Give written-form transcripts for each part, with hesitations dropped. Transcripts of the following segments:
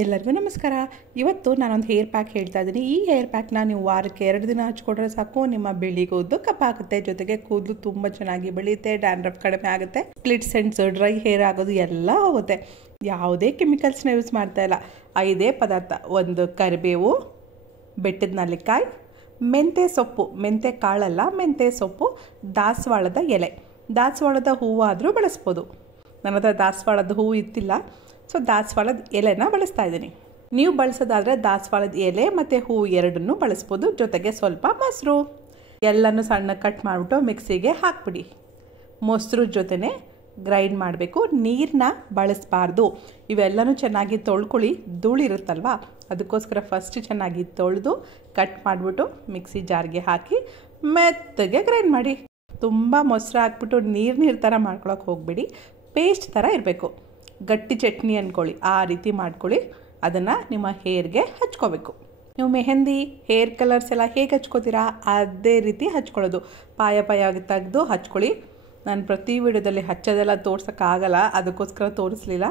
ಎಲ್ಲರಿಗೂ ನಮಸ್ಕಾರ. ಇವತ್ತು ನಾನೊಂದು ಹೇರ್ ಪ್ಯಾಕ್ ಹೇಳ್ತಾ ಇದ್ದೀನಿ. ಈ ಹೇರ್ ಪ್ಯಾಕ್ನ ನೀವು ವಾರಕ್ಕೆ 2 ದಿನ ಹಚ್ಕೊಂಡ್ರೆ ಸಾಕು, ನಿಮ್ಮ ಬಿಳಿ ಕೂದಲು ಕಪ್ಪಾಗುತ್ತೆ, ಜೊತೆಗೆ ಕೂದಲು ತುಂಬ ಚೆನ್ನಾಗಿ ಬೆಳೆಯುತ್ತೆ, ಡ್ಯಾಂಡ್ರಫ್ ಕಡಿಮೆ ಆಗುತ್ತೆ, ಸ್ಪ್ಲಿಟ್ ಎಂಡ್ಸ್, ಡ್ರೈ ಹೇರ್ ಆಗೋದು ಎಲ್ಲ ಹೋಗುತ್ತೆ. ಯಾವುದೇ ಕೆಮಿಕಲ್ಸ್ನ ಯೂಸ್ ಮಾಡ್ತಾ ಇಲ್ಲ. 5 ಪದಾರ್ಥ: ಒಂದು ಕರಿಬೇವು, ಬೆಟ್ಟದ ನೆಲ್ಲಿಕಾಯಿ, ಮೆಂತ್ಯ ಸೊಪ್ಪು, ಮೆಂತ್ಯ ಕಾಳಲ್ಲ ಮೆಂತ್ಯ ಸೊಪ್ಪು, ದಾಸವಾಳದ ಎಲೆ, ದಾಸವಾಳದ ಹೂವು ಆದರೂ ಬಳಸ್ಬೋದು. ನನ್ನ ಹತ್ರ ದಾಸವಾಳದ ಹೂವು ಇತ್ತಿಲ್ಲ, ಸೊ ದಾಸವಾಳದ ಎಲೆನ ಬಳಸ್ತಾ ಇದ್ದೀನಿ. ನೀವು ಬಳಸೋದಾದರೆ ದಾಸವಾಳದ ಎಲೆ ಮತ್ತು ಹೂವು ಎರಡನ್ನೂ ಬಳಸ್ಬೋದು. ಜೊತೆಗೆ ಸ್ವಲ್ಪ ಮೊಸರು, ಎಲ್ಲನೂ ಸಣ್ಣ ಕಟ್ ಮಾಡಿಬಿಟ್ಟು ಮಿಕ್ಸಿಗೆ ಹಾಕ್ಬಿಡಿ. ಮೊಸರು ಜೊತೆನೇ ಗ್ರೈಂಡ್ ಮಾಡಬೇಕು. ನೀರನ್ನ ಬಳಸಬಾರ್ದು. ಇವೆಲ್ಲನೂ ಚೆನ್ನಾಗಿ ತೊಳ್ಕೊಳ್ಳಿ. ಧೂಳಿರುತ್ತಲ್ವ, ಅದಕ್ಕೋಸ್ಕರ ಫಸ್ಟ್ ಚೆನ್ನಾಗಿ ತೊಳೆದು ಕಟ್ ಮಾಡಿಬಿಟ್ಟು ಮಿಕ್ಸಿ ಜಾರ್ಗೆ ಹಾಕಿ ಮೆತ್ತಗೆ ಗ್ರೈಂಡ್ ಮಾಡಿ. ತುಂಬ ಮೊಸರು ಹಾಕ್ಬಿಟ್ಟು ನೀರು ಥರ ಮಾಡ್ಕೊಳಕ್ಕೆ ಹೋಗಬೇಡಿ. ಪೇಸ್ಟ್ ಥರ ಇರಬೇಕು. ಗಟ್ಟಿ ಚಟ್ನಿ ಅಂದ್ಕೊಳ್ಳಿ, ಆ ರೀತಿ ಮಾಡ್ಕೊಳ್ಳಿ. ಅದನ್ನು ನಿಮ್ಮ ಹೇರ್ಗೆ ಹಚ್ಕೋಬೇಕು. ನೀವು ಮೆಹಂದಿ, ಹೇರ್ ಕಲರ್ಸ್ ಎಲ್ಲ ಹೇಗೆ ಹಚ್ಕೋತೀರಾ ಅದೇ ರೀತಿ ಹಚ್ಕೊಳ್ಳೋದು. ಪಾಯ ತೆಗೆದು ಹಚ್ಕೊಳ್ಳಿ. ನಾನು ಪ್ರತಿ ವಿಡಿಯೋದಲ್ಲಿ ಹಚ್ಚೋದೆಲ್ಲ ತೋರ್ಸೋಕ್ಕಾಗಲ್ಲ, ಅದಕ್ಕೋಸ್ಕರ ತೋರಿಸ್ಲಿಲ್ಲ.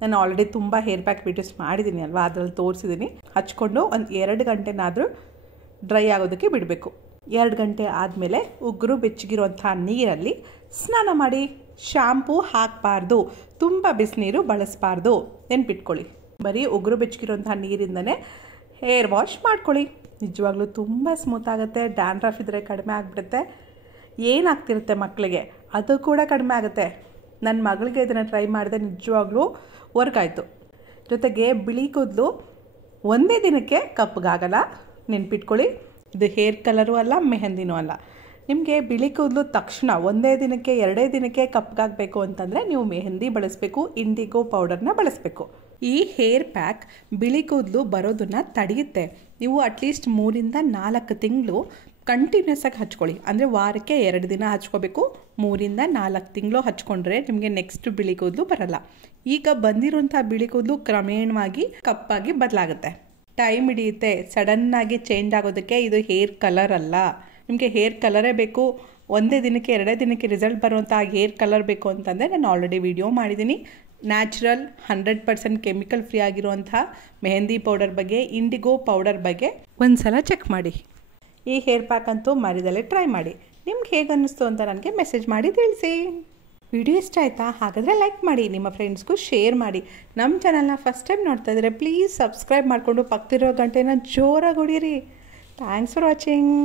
ನಾನು ಆಲ್ರೆಡಿ ತುಂಬ ಹೇರ್ ಪ್ಯಾಕ್ ವೀಡಿಯೋಸ್ ಮಾಡಿದ್ದೀನಿ ಅಲ್ವಾ, ಅದರಲ್ಲಿ ತೋರಿಸಿದ್ದೀನಿ. ಹಚ್ಕೊಂಡು ಒಂದು 2 ಗಂಟೆನಾದರೂ ಡ್ರೈ ಆಗೋದಕ್ಕೆ ಬಿಡಬೇಕು. 2 ಗಂಟೆ ಆದಮೇಲೆ ಉಗುರು ಬೆಚ್ಚಗಿರುವಂಥ ನೀರಲ್ಲಿ ಸ್ನಾನ ಮಾಡಿ. ಶಾಂಪೂ ಹಾಕಬಾರ್ದು, ತುಂಬ ಬಿಸಿನೀರು ಬಳಸಬಾರ್ದು, ನೆನ್ಪಿಟ್ಕೊಳ್ಳಿ. ಬರೀ ಉಗುರು ಬೆಚ್ಚಗಿರುವಂಥ ನೀರಿಂದನೇ ಹೇರ್ ವಾಶ್ ಮಾಡ್ಕೊಳ್ಳಿ. ನಿಜವಾಗ್ಲೂ ತುಂಬ ಸ್ಮೂತ್ ಆಗುತ್ತೆ. ಡ್ಯಾಂಡ್ರಫ್ ಇದ್ದರೆ ಕಡಿಮೆ ಆಗಿಬಿಡುತ್ತೆ. ಏನಾಗ್ತಿರುತ್ತೆ ಮಕ್ಕಳಿಗೆ ಅದು ಕೂಡ ಕಡಿಮೆ ಆಗುತ್ತೆ. ನನ್ನ ಮಗಳಿಗೆ ಇದನ್ನು ಟ್ರೈ ಮಾಡಿದೆ, ನಿಜವಾಗ್ಲೂ ವರ್ಕ್ ಆಯಿತು. ಜೊತೆಗೆ ಬಿಳಿ ಕೂದಲು ಒಂದೇ ದಿನಕ್ಕೆ ಕಪ್ಪಗಾಗಲ್ಲ, ನೆನ್ಪಿಟ್ಕೊಳ್ಳಿ. ಇದು ಹೇರ್ ಕಲರು ಅಲ್ಲ, ಮೆಹಂದಿನೂ ಅಲ್ಲ. ನಿಮಗೆ ಬಿಳಿ ಕೂದಲು ತಕ್ಷಣ ಒಂದೇ ದಿನಕ್ಕೆ 2 ದಿನಕ್ಕೆ ಕಪ್ಪಗಾಗಬೇಕು ಅಂತಂದರೆ ನೀವು ಮೆಹಂದಿ ಬಳಸಬೇಕು, ಇಂಡಿಗೋ ಪೌಡರ್ನ ಬಳಸಬೇಕು. ಈ ಹೇರ್ ಪ್ಯಾಕ್ ಬಿಳಿ ಕೂದಲು ಬರೋದನ್ನು ತಡೆಯುತ್ತೆ. ನೀವು ಅಟ್ಲೀಸ್ಟ್ 3 ರಿಂದ 4 ತಿಂಗಳು ಕಂಟಿನ್ಯೂಸ್ ಆಗಿ ಹಚ್ಕೊಳ್ಳಿ. ಅಂದರೆ ವಾರಕ್ಕೆ 2 ದಿನ ಹಚ್ಕೋಬೇಕು. 3 ರಿಂದ 4 ತಿಂಗಳು ಹಚ್ಕೊಂಡ್ರೆ ನಿಮಗೆ ನೆಕ್ಸ್ಟ್ ಬಿಳಿ ಕೂದಲು ಬರಲ್ಲ. ಈಗ ಬಂದಿರುವಂಥ ಬಿಳಿ ಕೂದಲು ಕ್ರಮೇಣವಾಗಿ ಕಪ್ಪಾಗಿ ಬದಲಾಗುತ್ತೆ. ಟೈಮ್ ಹಿಡಿಯುತ್ತೆ ಸಡನ್ನಾಗಿ ಚೇಂಜ್ ಆಗೋದಕ್ಕೆ. ಇದು ಹೇರ್ ಕಲರ್ ಅಲ್ಲ. ನಿಮಗೆ ಹೇರ್ ಕಲರೇ ಬೇಕು, ಒಂದೇ ದಿನಕ್ಕೆ 2 ದಿನಕ್ಕೆ ರಿಸಲ್ಟ್ ಬರುವಂಥ ಹೇರ್ ಕಲರ್ ಬೇಕು ಅಂತಂದರೆ ನಾನು ಆಲ್ರೆಡಿ ವಿಡಿಯೋ ಮಾಡಿದ್ದೀನಿ. ನ್ಯಾಚುರಲ್ 100% ಕೆಮಿಕಲ್ ಫ್ರೀ ಆಗಿರುವಂಥ ಮೆಹಂದಿ ಪೌಡರ್ ಬಗ್ಗೆ, ಇಂಡಿಗೋ ಪೌಡರ್ ಬಗ್ಗೆ ಒಂದು ಸಲ ಚೆಕ್ ಮಾಡಿ. ಈ ಹೇರ್ ಪ್ಯಾಕ್ ಅಂತೂ ಮರಿದಲ್ಲೇ ಟ್ರೈ ಮಾಡಿ. ನಿಮ್ಗೆ ಹೇಗೆ ಅನ್ನಿಸ್ತು ಅಂತ ನನಗೆ ಮೆಸೇಜ್ ಮಾಡಿ ತಿಳಿಸಿ. ವಿಡಿಯೋ ಇಷ್ಟ ಆಯಿತಾ? ಹಾಗಾದರೆ ಲೈಕ್ ಮಾಡಿ, ನಿಮ್ಮ ಫ್ರೆಂಡ್ಸ್ಗೂ ಶೇರ್ ಮಾಡಿ. ನಮ್ಮ ಚಾನಲ್ನ ಫಸ್ಟ್ ಟೈಮ್ ನೋಡ್ತಾ ಇದ್ದರೆ ಪ್ಲೀಸ್ ಸಬ್ಸ್ಕ್ರೈಬ್ ಮಾಡಿಕೊಂಡು ಪಕ್ಕದಿರೋ ಗಂಟೆನ ಜೋರಾಗಿ ಹೊಡೀರಿ. Thanks for watching.